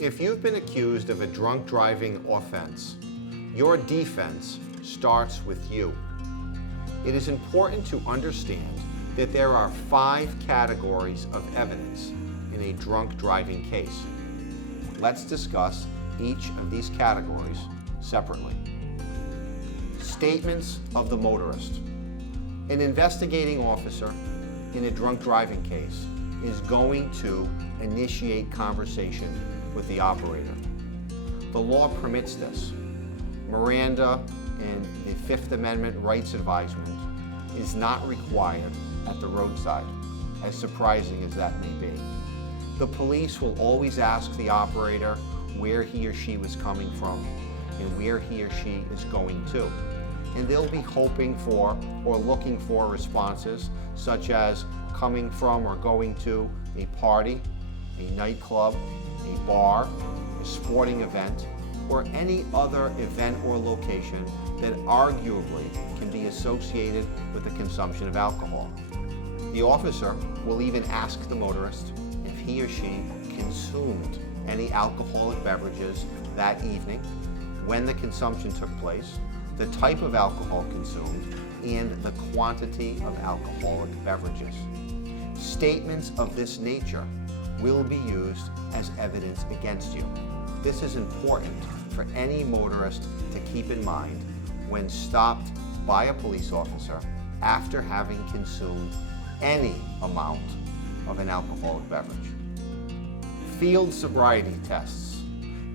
If you've been accused of a drunk driving offense, your defense starts with you. It is important to understand that there are 5 categories of evidence in a drunk driving case. Let's discuss each of these categories separately. Statements of the motorist. An investigating officer in a drunk driving case is going to initiate conversation with the operator. The law permits this. Miranda and the Fifth Amendment rights advisement is not required at the roadside, as surprising as that may be. The police will always ask the operator where he or she was coming from and where he or she is going to. And they'll be hoping for or looking for responses such as coming from or going to a party, a nightclub, a bar, a sporting event, or any other event or location that arguably can be associated with the consumption of alcohol. The officer will even ask the motorist if he or she consumed any alcoholic beverages that evening, when the consumption took place, the type of alcohol consumed, and the quantity of alcoholic beverages. Statements of this nature will be used as evidence against you. This is important for any motorist to keep in mind when stopped by a police officer after having consumed any amount of an alcoholic beverage. Field sobriety tests.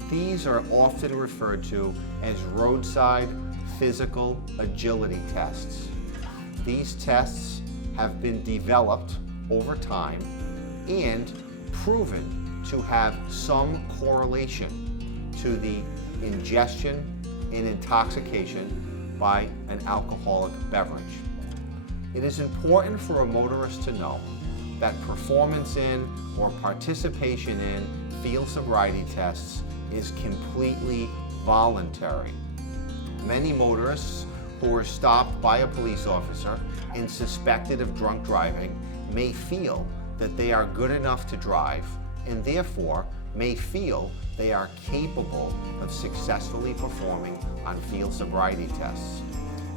These are often referred to as roadside physical agility tests. These tests have been developed over time and proven to have some correlation to the ingestion and intoxication by an alcoholic beverage. It is important for a motorist to know that performance in or participation in field sobriety tests is completely voluntary. Many motorists who are stopped by a police officer and suspected of drunk driving may feel that they are good enough to drive and therefore may feel they are capable of successfully performing on field sobriety tests.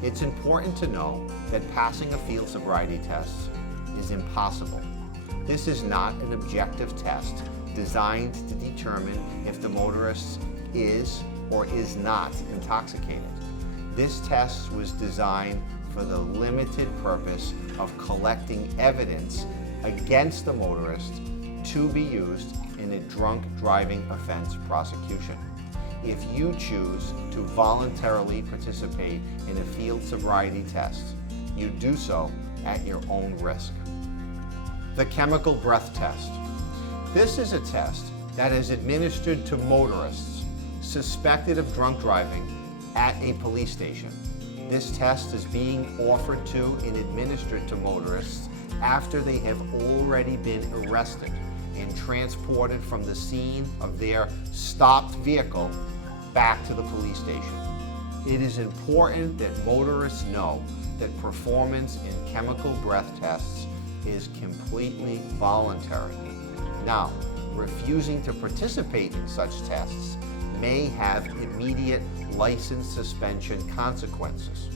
It's important to know that passing a field sobriety test is impossible. This is not an objective test designed to determine if the motorist is or is not intoxicated. This test was designed for the limited purpose of collecting evidence against the motorist to be used in a drunk driving offense prosecution. If you choose to voluntarily participate in a field sobriety test, you do so at your own risk. The chemical breath test. This is a test that is administered to motorists suspected of drunk driving at a police station. This test is being offered to and administered to motorists after they have already been arrested and transported from the scene of their stopped vehicle back to the police station. It is important that motorists know that performance in chemical breath tests is completely voluntary. Now, refusing to participate in such tests may have immediate license suspension consequences.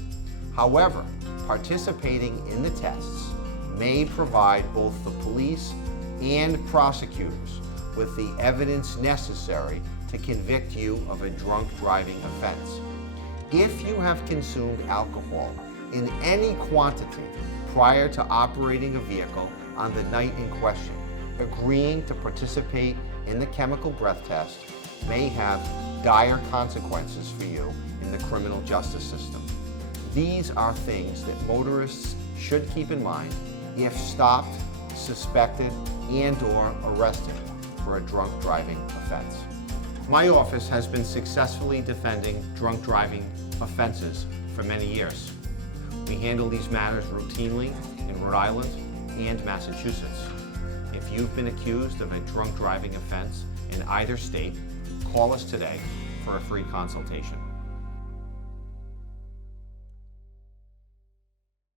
However, participating in the tests may provide both the police and prosecutors with the evidence necessary to convict you of a drunk driving offense. If you have consumed alcohol in any quantity prior to operating a vehicle on the night in question, agreeing to participate in the chemical breath test may have dire consequences for you in the criminal justice system. These are things that motorists should keep in mind if stopped, suspected, and/or arrested for a drunk driving offense. My office has been successfully defending drunk driving offenses for many years. We handle these matters routinely in Rhode Island and Massachusetts. If you've been accused of a drunk driving offense in either state, call us today for a free consultation.